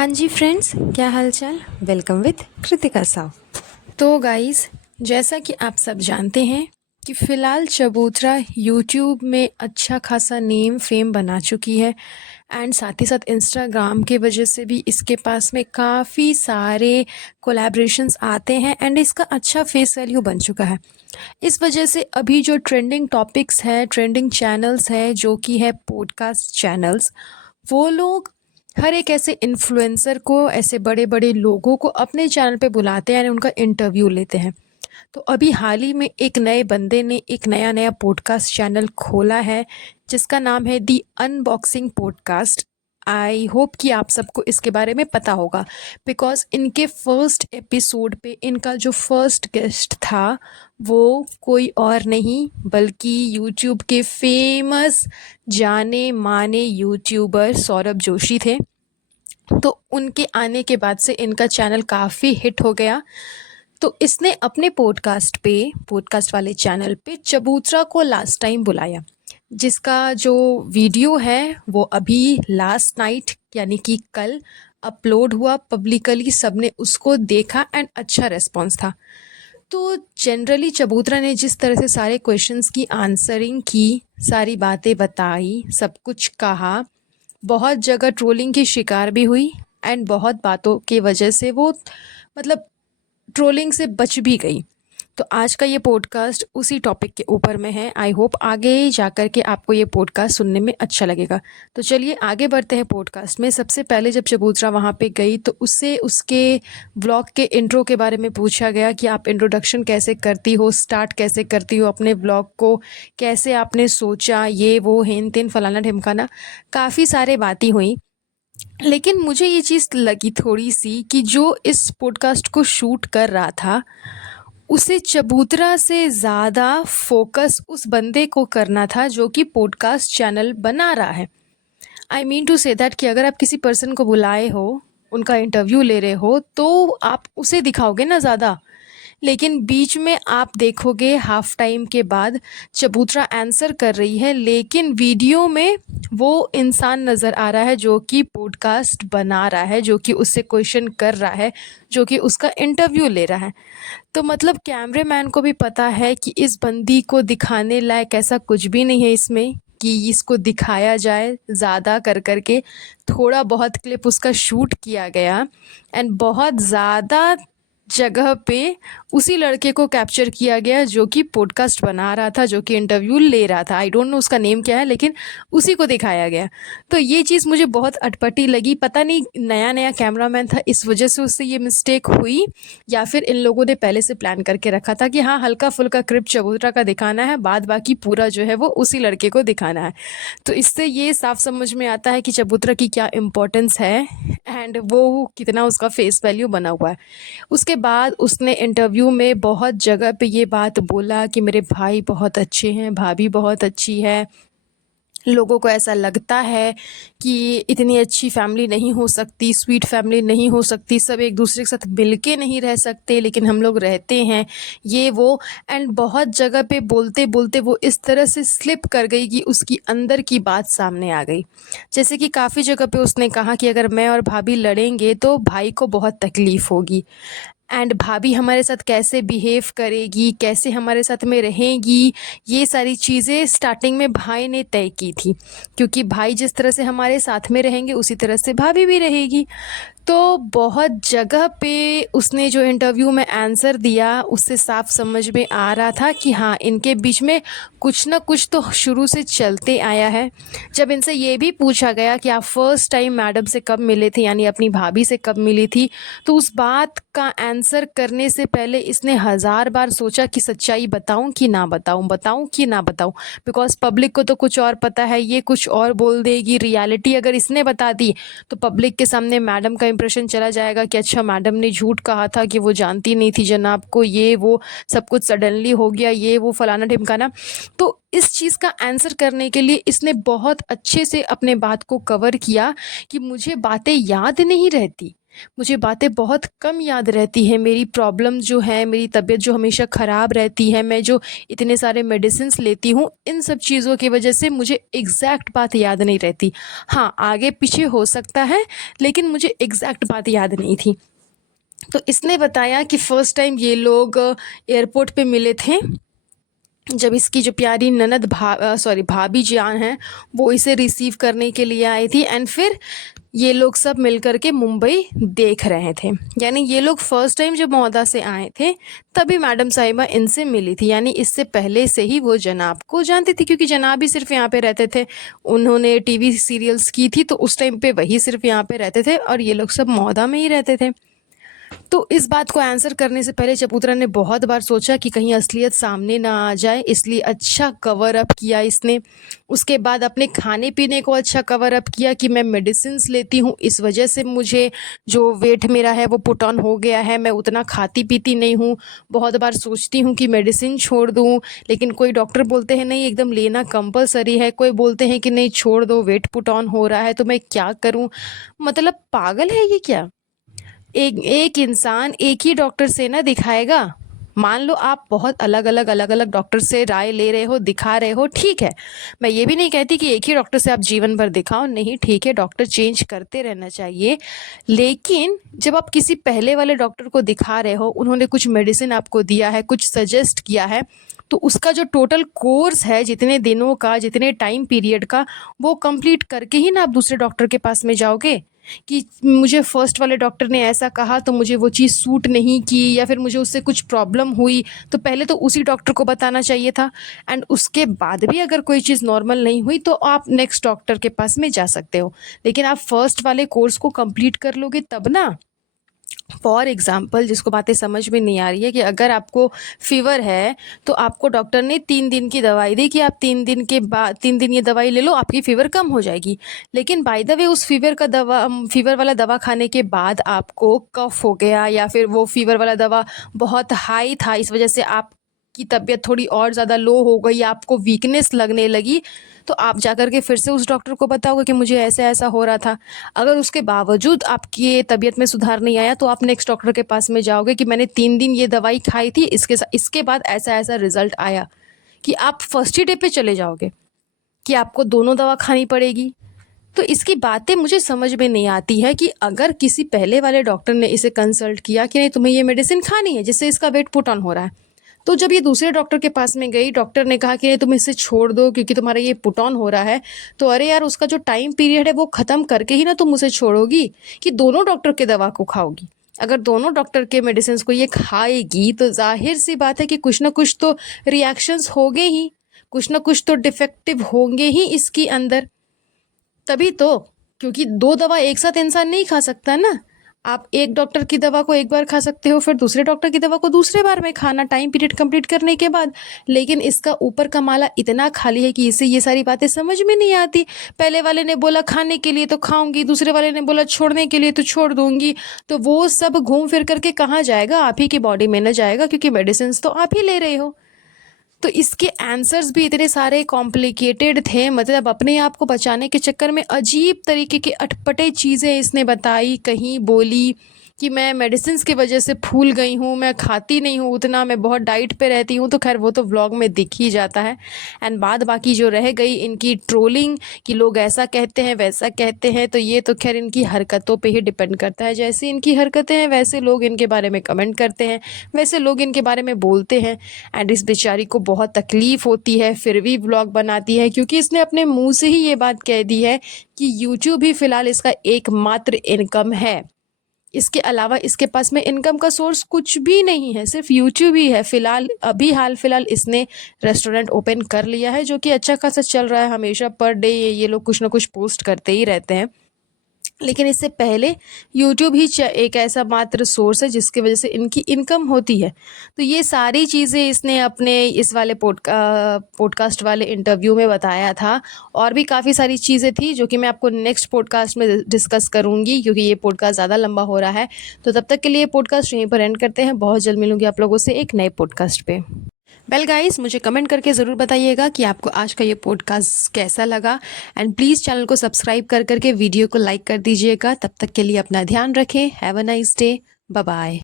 हाँ जी फ्रेंड्स, क्या हालचाल। Welcome with Kritika Sao. तो गाइस, जैसा कि आप सब जानते हैं कि फ़िलहाल चबूतरा यूट्यूब में अच्छा खासा नेम फेम बना चुकी है एंड साथ ही साथ इंस्टाग्राम के वजह से भी इसके पास में काफ़ी सारे कोलैबोरेशंस आते हैं एंड इसका अच्छा फेस वैल्यू बन चुका है। इस वजह से अभी जो ट्रेंडिंग टॉपिक्स हैं, ट्रेंडिंग चैनल्स हैं जो कि है पॉडकास्ट चैनल्स, वो लोग हर एक ऐसे इन्फ्लुएंसर को, ऐसे बड़े बड़े लोगों को अपने चैनल पे बुलाते हैं और उनका इंटरव्यू लेते हैं। तो अभी हाल ही में एक नए बंदे ने एक नया पॉडकास्ट चैनल खोला है जिसका नाम है दी अनबॉक्सिंग पॉडकास्ट। आई होप कि आप सबको इसके बारे में पता होगा बिकॉज इनके फर्स्ट एपिसोड पे इनका जो फर्स्ट गेस्ट था वो कोई और नहीं बल्कि यूट्यूब के फेमस जाने माने यूट्यूबर सौरभ जोशी थे। तो उनके आने के बाद से इनका चैनल काफ़ी हिट हो गया। तो इसने अपने पॉडकास्ट वाले चैनल पे चबूतरा को लास्ट टाइम बुलाया, जिसका जो वीडियो है वो अभी लास्ट नाइट यानी कि कल अपलोड हुआ पब्लिकली। सबने उसको देखा एंड अच्छा रिस्पॉन्स था। तो जनरली चबूतरा ने जिस तरह से सारे क्वेश्चंस की आंसरिंग की, सारी बातें बताई, सब कुछ कहा, बहुत जगह ट्रोलिंग की शिकार भी हुई एंड बहुत बातों की वजह से वो मतलब ट्रोलिंग से बच भी गई। तो आज का ये पॉडकास्ट उसी टॉपिक के ऊपर में है। आई होप आगे जाकर के आपको ये पॉडकास्ट सुनने में अच्छा लगेगा। तो चलिए आगे बढ़ते हैं पॉडकास्ट में। सबसे पहले जब चबूतरा वहाँ पे गई तो उससे उसके ब्लॉग के इंट्रो के बारे में पूछा गया कि आप इंट्रोडक्शन कैसे करती हो, स्टार्ट कैसे करती हो अपने ब्लॉग को, कैसे आपने सोचा, ये वो हेन तेन फलाना ढिमकाना, काफ़ी सारे बातें हुई। लेकिन मुझे ये चीज़ लगी थोड़ी सी कि जो इस पॉडकास्ट को शूट कर रहा था उसे चबूतरा से ज़्यादा फोकस उस बंदे को करना था जो कि पॉडकास्ट चैनल बना रहा है। I mean to say that कि अगर आप किसी पर्सन को बुलाए हो, उनका इंटरव्यू ले रहे हो, तो आप उसे दिखाओगे ना ज़्यादा। लेकिन बीच में आप देखोगे हाफ टाइम के बाद चबूतरा आंसर कर रही है, लेकिन वीडियो में वो इंसान नज़र आ रहा है जो कि पॉडकास्ट बना रहा है, जो कि उससे क्वेश्चन कर रहा है, जो कि उसका इंटरव्यू ले रहा है। तो मतलब कैमरेमैन को भी पता है कि इस बंदी को दिखाने लायक ऐसा कुछ भी नहीं है इसमें कि इसको दिखाया जाए ज़्यादा कर करके। थोड़ा बहुत क्लिप उसका शूट किया गया एंड बहुत ज़्यादा जगह पे उसी लड़के को कैप्चर किया गया जो कि पॉडकास्ट बना रहा था, जो कि इंटरव्यू ले रहा था। आई डोंट नो उसका नेम क्या है, लेकिन उसी को दिखाया गया। तो ये चीज़ मुझे बहुत अटपटी लगी। पता नहीं नया कैमरामैन था इस वजह से उससे ये मिस्टेक हुई, या फिर इन लोगों ने पहले से प्लान करके रखा था कि हाँ हल्का फुल्का क्लिप चबूतरा का दिखाना है, बाद बाकी पूरा जो है वो उसी लड़के को दिखाना है। तो इससे ये साफ समझ में आता है कि चबूतरा की क्या इम्पोर्टेंस है एंड वो कितना उसका फेस वैल्यू बना हुआ है। उसके बाद उसने इंटरव्यू में बहुत जगह पे ये बात बोला कि मेरे भाई बहुत अच्छे हैं, भाभी बहुत अच्छी है, लोगों को ऐसा लगता है कि इतनी अच्छी फैमिली नहीं हो सकती, स्वीट फैमिली नहीं हो सकती, सब एक दूसरे के साथ मिल के नहीं रह सकते, लेकिन हम लोग रहते हैं, ये वो। एंड बहुत जगह पे बोलते बोलते वो इस तरह से स्लिप कर गई कि उसकी अंदर की बात सामने आ गई। जैसे कि काफ़ी जगह पे उसने कहा कि अगर मैं और भाभी लड़ेंगे तो भाई को बहुत तकलीफ़ होगी एंड भाभी हमारे साथ कैसे बिहेव करेगी, कैसे हमारे साथ में रहेगी, ये सारी चीज़ें स्टार्टिंग में भाई ने तय की थी, क्योंकि भाई जिस तरह से हमारे साथ में रहेंगे उसी तरह से भाभी भी रहेगी। तो बहुत जगह पे उसने जो इंटरव्यू में आंसर दिया उससे साफ समझ में आ रहा था कि हाँ इनके बीच में कुछ ना कुछ तो शुरू से चलते आया है। जब इनसे ये भी पूछा गया कि आप फर्स्ट टाइम मैडम से कब मिले थे, यानी अपनी भाभी से कब मिली थी, तो उस बात का आंसर करने से पहले इसने 1000 बार सोचा कि सच्चाई बताऊं कि ना बताऊं, बताऊं कि ना बताऊं। बिकॉज पब्लिक को तो कुछ और पता है, ये कुछ और बोल देगी। रियलिटी अगर इसने बता दी तो पब्लिक के सामने मैडम का इंप्रेशन चला जाएगा कि अच्छा मैडम ने झूठ कहा था कि वो जानती नहीं थी जनाब को, ये वो सब कुछ सडनली हो गया, ये वो फलाना ढिमकाना। तो इस चीज़ का आंसर करने के लिए इसने बहुत अच्छे से अपने बात को कवर किया कि मुझे बातें याद नहीं रहती, मुझे बातें बहुत कम याद रहती हैं, मेरी प्रॉब्लम जो है, मेरी तबीयत जो हमेशा ख़राब रहती है, मैं जो इतने सारे मेडिसिन्स लेती हूँ, इन सब चीज़ों की वजह से मुझे एग्ज़ैक्ट बात याद नहीं रहती। हाँ, आगे पीछे हो सकता है, लेकिन मुझे एग्ज़ैक्ट बात याद नहीं थी। तो इसने बताया कि फ़र्स्ट टाइम ये लोग एयरपोर्ट पे मिले थे, जब इसकी जो प्यारी ननद भाभी जान हैं, वो इसे रिसीव करने के लिए आई थी, एंड फिर ये लोग सब मिल कर के मुंबई देख रहे थे। यानी ये लोग फर्स्ट टाइम जब मौदा से आए थे, तभी मैडम साहिबा इनसे मिली थी। यानी इससे पहले से ही वो जनाब को जानती थी, क्योंकि जनाब ही सिर्फ यहाँ पे रहते थे। उन्होंने टीवी सीरियल्स की थी, तो उस टाइम पे वही सिर्फ यहाँ पे रहते थे और ये लोग सब मौदा में ही रहते थे। तो इस बात को आंसर करने से पहले चबूतरा ने बहुत बार सोचा कि कहीं असलियत सामने ना आ जाए, इसलिए अच्छा कवर अप किया इसने। उसके बाद अपने खाने पीने को अच्छा कवर अप किया कि मैं मेडिसिन्स लेती हूँ, इस वजह से मुझे जो वेट मेरा है वो पुट ऑन हो गया है, मैं उतना खाती पीती नहीं हूँ। बहुत बार सोचती हूँ कि मेडिसिन छोड़ दूँ, लेकिन कोई डॉक्टर बोलते हैं नहीं एकदम लेना कंपलसरी है, कोई बोलते हैं कि नहीं छोड़ दो, वेट पुट ऑन हो रहा है, तो मैं क्या करूँ? मतलब पागल है ये क्या? एक एक इंसान एक ही डॉक्टर से ना दिखाएगा। मान लो आप बहुत अलग अलग डॉक्टर से राय ले रहे हो, दिखा रहे हो, ठीक है। मैं ये भी नहीं कहती कि एक ही डॉक्टर से आप जीवन भर दिखाओ, नहीं, ठीक है, डॉक्टर चेंज करते रहना चाहिए। लेकिन जब आप किसी पहले वाले डॉक्टर को दिखा रहे हो, उन्होंने कुछ मेडिसिन आपको दिया है, कुछ सजेस्ट किया है, तो उसका जो टोटल कोर्स है, जितने दिनों का, जितने टाइम पीरियड का, वो कंप्लीट करके ही ना आप दूसरे डॉक्टर के पास में जाओगे। कि मुझे फर्स्ट वाले डॉक्टर ने ऐसा कहा तो मुझे वो चीज़ सूट नहीं की, या फिर मुझे उससे कुछ प्रॉब्लम हुई, तो पहले तो उसी डॉक्टर को बताना चाहिए था। एंड उसके बाद भी अगर कोई चीज़ नॉर्मल नहीं हुई तो आप नेक्स्ट डॉक्टर के पास में जा सकते हो। लेकिन आप फर्स्ट वाले कोर्स को कंप्लीट कर लोगे तब ना। फॉर एग्जाम्पल, जिसको बातें समझ में नहीं आ रही है, कि अगर आपको फीवर है तो आपको डॉक्टर ने 3 दिन की दवाई दी कि आप 3 दिन के बाद 3 दिन ये दवाई ले लो, आपकी फीवर कम हो जाएगी। लेकिन बाय द वे उस फीवर वाला दवा खाने के बाद आपको कफ हो गया, या फिर वो फीवर वाला दवा बहुत हाई था, इस वजह से आपकी तबीयत थोड़ी और ज़्यादा लो हो गई, आपको वीकनेस लगने लगी, तो आप जाकर के फिर से उस डॉक्टर को बताओगे कि मुझे ऐसा ऐसा हो रहा था। अगर उसके बावजूद आपकी तबीयत में सुधार नहीं आया, तो आप नेक्स्ट डॉक्टर के पास में जाओगे कि मैंने 3 दिन ये दवाई खाई थी, इसके बाद ऐसा ऐसा रिजल्ट आया। कि आप फर्स्ट ही डे पे चले जाओगे कि आपको दोनों दवा खानी पड़ेगी। तो इसकी बातें मुझे समझ में नहीं आती है कि अगर किसी पहले वाले डॉक्टर ने इसे कंसल्ट किया कि नहीं तुम्हें ये मेडिसिन खानी है जिससे इसका वेट पुट ऑन हो रहा है, तो जब ये दूसरे डॉक्टर के पास में गई, डॉक्टर ने कहा कि नहीं तुम इसे छोड़ दो क्योंकि तुम्हारा ये पुट ऑन हो रहा है, तो अरे यार उसका जो टाइम पीरियड है वो ख़त्म करके ही ना तुम उसे छोड़ोगी, कि दोनों डॉक्टर के दवा को खाओगी। अगर दोनों डॉक्टर के मेडिसिन को ये खाएगी तो जाहिर सी बात है कि कुछ ना कुछ तो रिएक्शंस होंगे ही, कुछ ना कुछ तो डिफेक्टिव होंगे ही इसके अंदर। तभी तो, क्योंकि दो दवा एक साथ इंसान नहीं खा सकता ना। आप एक डॉक्टर की दवा को एक बार खा सकते हो, फिर दूसरे डॉक्टर की दवा को दूसरे बार में खाना, टाइम पीरियड कंप्लीट करने के बाद। लेकिन इसका ऊपर का माला इतना खाली है कि इसे ये सारी बातें समझ में नहीं आती। पहले वाले ने बोला खाने के लिए तो खाऊंगी, दूसरे वाले ने बोला छोड़ने के लिए तो छोड़ दूंगी, तो वो सब घूम फिर करके कहाँ जाएगा? आप ही की बॉडी में न जाएगा, क्योंकि मेडिसिन तो आप ही ले रहे हो। तो इसके आंसर्स भी इतने सारे कॉम्प्लिकेटेड थे, मतलब अपने आप को बचाने के चक्कर में अजीब तरीके की अटपटे चीज़ें इसने बताई। कहीं बोली कि मैं मेडिसिन्स की वजह से फूल गई हूँ, मैं खाती नहीं हूँ उतना, मैं बहुत डाइट पे रहती हूँ, तो खैर वो तो व्लॉग में दिख ही जाता है। एंड बाद बाकी जो रह गई इनकी ट्रोलिंग, कि लोग ऐसा कहते हैं वैसा कहते हैं, तो ये तो खैर इनकी हरकतों पे ही डिपेंड करता है। जैसे इनकी हरकतें हैं वैसे लोग इनके बारे में कमेंट करते हैं, वैसे लोग इनके बारे में बोलते हैं। एंड इस बेचारी को बहुत तकलीफ़ होती है, फिर भी व्लॉग बनाती है, क्योंकि इसने अपने मुँह से ही ये बात कह दी है कि यूट्यूब ही फ़िलहाल इसका एकमात्र इनकम है। इसके अलावा इसके पास में इनकम का सोर्स कुछ भी नहीं है, सिर्फ यूट्यूब ही है फ़िलहाल। अभी हाल फ़िलहाल इसने रेस्टोरेंट ओपन कर लिया है, जो कि अच्छा खासा चल रहा है। हमेशा पर डे ये लोग कुछ ना कुछ पोस्ट करते ही रहते हैं। लेकिन इससे पहले यूट्यूब ही एक ऐसा मात्र सोर्स है जिसकी वजह से इनकी इनकम होती है। तो ये सारी चीज़ें इसने अपने इस वाले पॉडकास्ट वाले इंटरव्यू में बताया था। और भी काफ़ी सारी चीज़ें थी जो कि मैं आपको नेक्स्ट पॉडकास्ट में डिस्कस करूँगी, क्योंकि ये पॉडकास्ट ज़्यादा लंबा हो रहा है। तो तब तक के लिए पॉडकास्ट यहीं पर एंड करते हैं। बहुत जल्द मिलूँगी आप लोगों से एक नए पॉडकास्ट पे। वेल गाइस, मुझे कमेंट करके ज़रूर बताइएगा कि आपको आज का ये पॉडकास्ट कैसा लगा। एंड प्लीज़ चैनल को सब्सक्राइब कर करके वीडियो को लाइक कर दीजिएगा। तब तक के लिए अपना ध्यान रखें। Have a nice day. Bye bye.